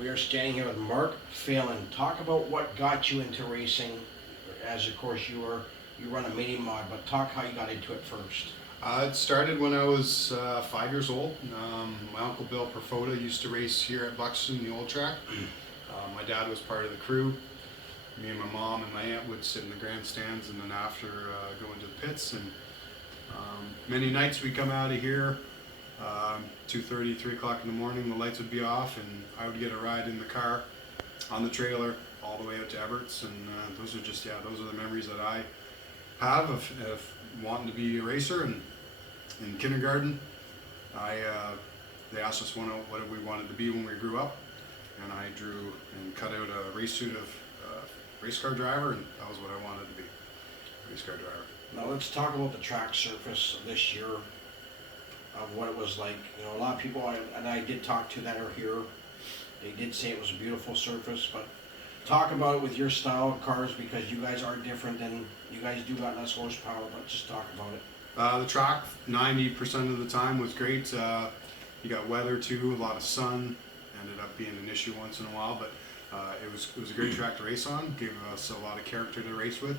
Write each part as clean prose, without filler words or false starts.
We are standing here with Mark Phalen. Talk about what got you into racing, as of course you run a mini mod, but talk how you got into it first. It started when I was 5 years old. My uncle Bill Perfoda used to race here at Buxton, the old track. My dad was part of the crew. Me and my mom and my aunt would sit in the grandstands, and then after go into the pits. And many nights we'd come out of here, 2:30, 3 o'clock in the morning. The lights would be off, and I would get a ride in the car on the trailer all the way out to Everett's. And those are the memories that I have of wanting to be a racer. And in kindergarten, they asked us what we wanted to be when we grew up, and I drew and cut out a race suit of race car driver, and that was what I wanted to be, race car driver. Now let's talk about the track surface this year, of what it was like. You know, a lot of people I did talk to that are here, they did say it was a beautiful surface, but talk about it with your style of cars, because you guys are different and you guys do got less horsepower, but just talk about it. The track, 90% of the time was great. You got weather too, a lot of sun, ended up being an issue once in a while, but it was a great track to race on, gave us a lot of character to race with.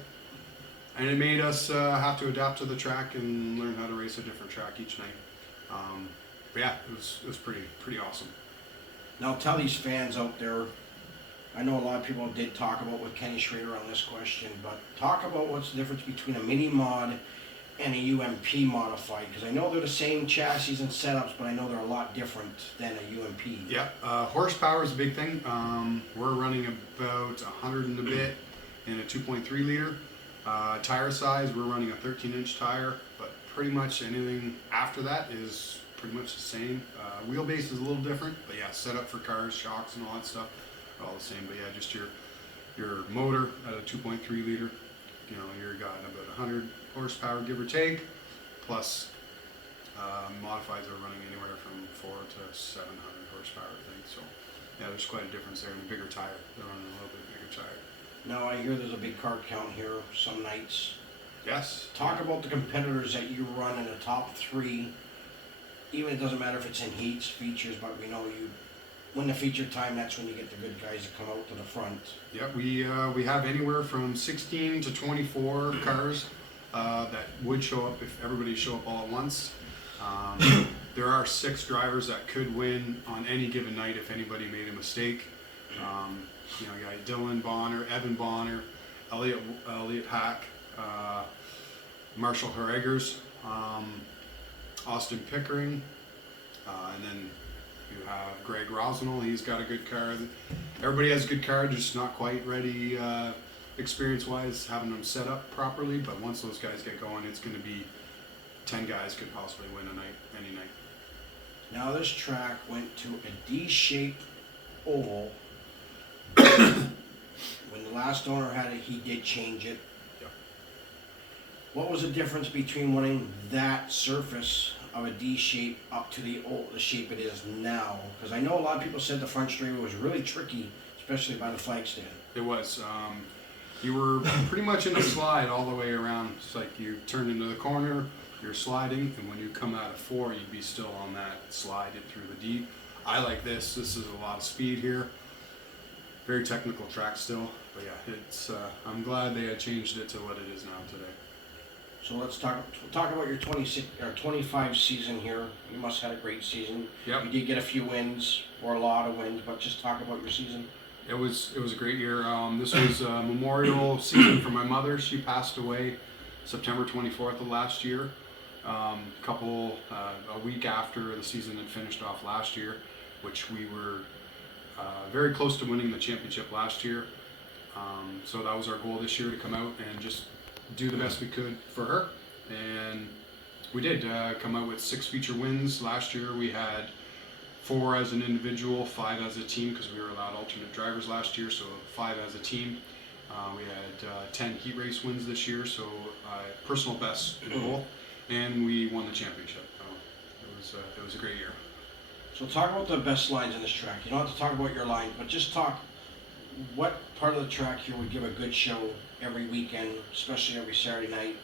And it made us have to adapt to the track and learn how to race a different track each night. But yeah, it was pretty awesome. Now tell these fans out there, I know a lot of people did talk about with Kenny Schrader on this question, but talk about what's the difference between a mini mod and a UMP modified, because I know they're the same chassis and setups, but I know they're a lot different than a UMP. Yeah, horsepower is a big thing. We're running about 100 and a bit in a 2.3 liter. Tire size, we're running a 13-inch tire, but pretty much anything after that is pretty much the same. Wheelbase is a little different, but yeah, setup for cars, shocks and all that stuff, all the same. But yeah, just your motor at a 2.3 liter, you know, you're got about 100 horsepower, give or take, plus modifieds are running anywhere from 400 to 700 horsepower, I think. So yeah, there's quite a difference there. And a bigger tire, they're running a little bit bigger tire. Now I hear there's a big car count here some nights. Yes. Talk about the competitors that you run in the top three. Even it doesn't matter if it's in heats, features, but we know you win the feature time. That's when you get the good guys to come out to the front. Yeah, we have anywhere from 16 to 24 cars that would show up if everybody show up all at once. There are 6 drivers that could win on any given night if anybody made a mistake. You know, you got Dylan Bonner, Evan Bonner, Elliot Hack, Marshall Harreggers, Austin Pickering, and then you have Greg Rosenel. He's got a good car. Everybody has a good car, just not quite ready experience-wise, having them set up properly. But once those guys get going, it's going to be 10 guys could possibly win a night, any night. Now this track went to a D-shaped oval. When the last owner had it, he did change it. Yep. What was the difference between wanting that surface of a D shape up to the shape it is now? Because I know a lot of people said the front straightaway was really tricky, especially by the flag stand. It was. You were pretty much in a slide all the way around. It's like you turn into the corner, you're sliding, and when you come out of 4, you'd be still on that slide it through the deep. I like this. This is a lot of speed here. Very technical track still, but yeah, it's. I'm glad they had changed it to what it is now today. So let's talk about your 26 or 25 season here. You must have had a great season. Yep. You did get a few wins or a lot of wins, but just talk about your season. It was a great year. This was a memorial season for my mother. She passed away September 24th of last year. A week after the season had finished off last year, which we were very close to winning the championship last year. So that was our goal this year, to come out and just do the best we could for her. And we did come out with 6 feature wins. Last year we had 4 as an individual, 5 as a team, because we were allowed alternate drivers last year, so 5 as a team. We had 10 heat race wins this year, so personal best in both, and we won the championship. It was a great year. So talk about the best lines in this track. You don't have to talk about your lines, but just talk what part of the track here would give a good show every weekend, especially every Saturday night,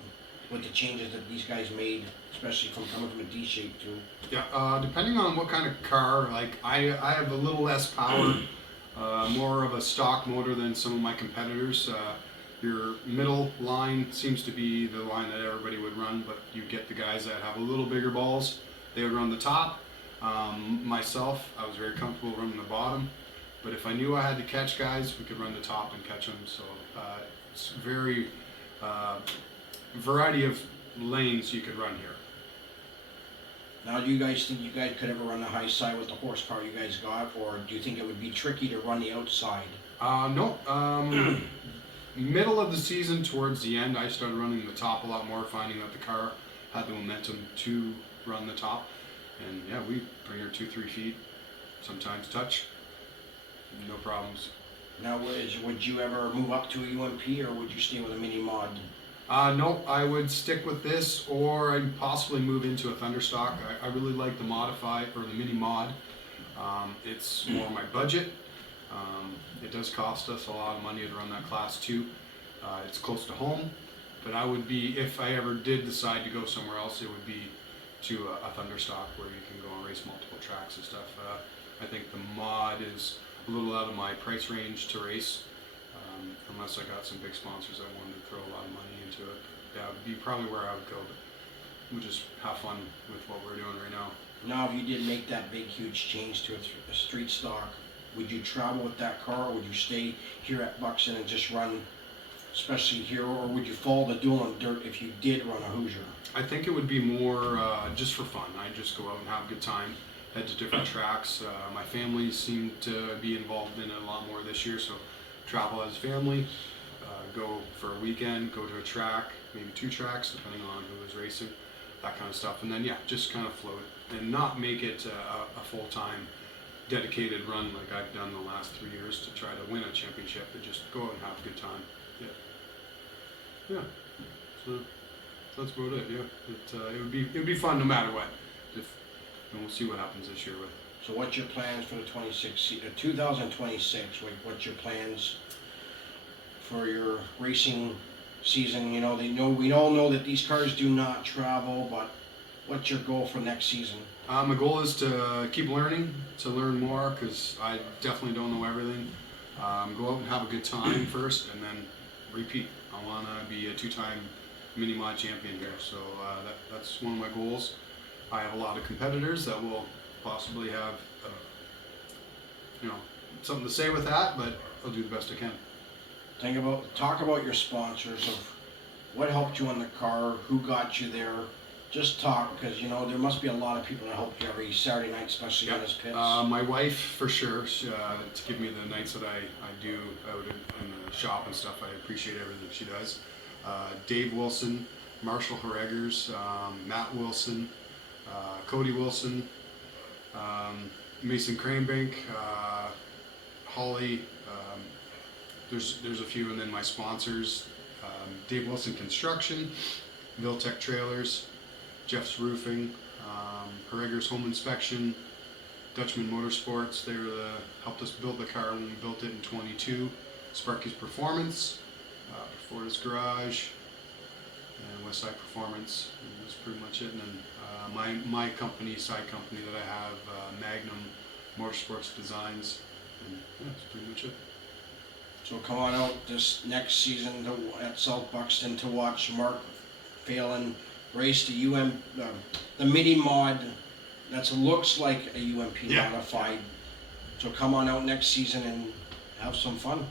with the changes that these guys made, especially from coming from a D shape to. Yeah, depending on what kind of car, like I have a little less power more of a stock motor than some of my competitors. Your middle line seems to be the line that everybody would run, but you get the guys that have a little bigger balls, they would run the top. Myself, I was very comfortable running the bottom, but if I knew I had to catch guys, we could run the top and catch them. So it's very variety of lanes you could run here. Now, do you guys think you guys could ever run the high side with the horsepower you guys got, or do you think it would be tricky to run the outside? No. Middle of the season, towards the end, I started running the top a lot more, finding that the car had the momentum to run the top. And yeah, we bring her 2-3 feet, sometimes touch, no problems. Now, would you ever move up to a UMP, or would you stay with a mini mod? No, I would stick with this, or I'd possibly move into a Thunderstock. I really like the modified, or the mini mod. It's more my budget. It does cost us a lot of money to run that class 2. It's close to home, but I would be, if I ever did decide to go somewhere else, it would be to a Thunderstock where you can go and race multiple tracks and stuff. I think the mod is a little out of my price range to race, unless I got some big sponsors that wanted to throw a lot of money into it. That would be probably where I would go, but we'll just have fun with what we're doing right now. Now, if you did make that big, huge change to a street stock, would you travel with that car, or would you stay here at Buxton and just run, especially here, or would you follow the duel on dirt if you did run a Hoosier? I think it would be more just for fun. I'd just go out and have a good time, head to different tracks. My family seemed to be involved in it a lot more this year, so travel as a family, go for a weekend, go to a track, maybe 2 tracks, depending on who was racing, that kind of stuff. And then, yeah, just kind of float and not make it a full-time dedicated run like I've done the last 3 years to try to win a championship, but just go out and have a good time. Yeah. So that's about it. Yeah. It would be fun no matter what. And we'll see what happens this year with. So what's your plans for the 2026? What's your plans for your racing season? You know, we all know that these cars do not travel, but what's your goal for next season? My goal is to keep learning, to learn more, because I definitely don't know everything. Go out and have a good time first, and then repeat. I want to be a 2-time mini mod champion here, so that's one of my goals. I have a lot of competitors that will possibly have something to say with that, but I'll do the best I can. Talk about your sponsors, of what helped you in the car, who got you there. Just talk, because there must be a lot of people that help you every Saturday night, especially in this pits. My wife, for sure, to give me the nights that I do out in the shop and stuff. I appreciate everything she does. Dave Wilson, Marshall Harreggers, Matt Wilson, Cody Wilson, Mason Cranbank, Holly. There's a few, and then my sponsors: Dave Wilson Construction, Viltech Trailers, Jeff's Roofing, Harreggers Home Inspection, Dutchman Motorsports. They helped us build the car when we built it in 22. Sparky's Performance, Fortis Garage, and Westside Performance. And that's pretty much it. And then my company, side company that I have, Magnum Motorsports Designs. And yeah, that's pretty much it. So come on out this next season at South Buxton to watch Mark Phalen race the mini mod that looks like a UMP modified. So come on out next season and have some fun.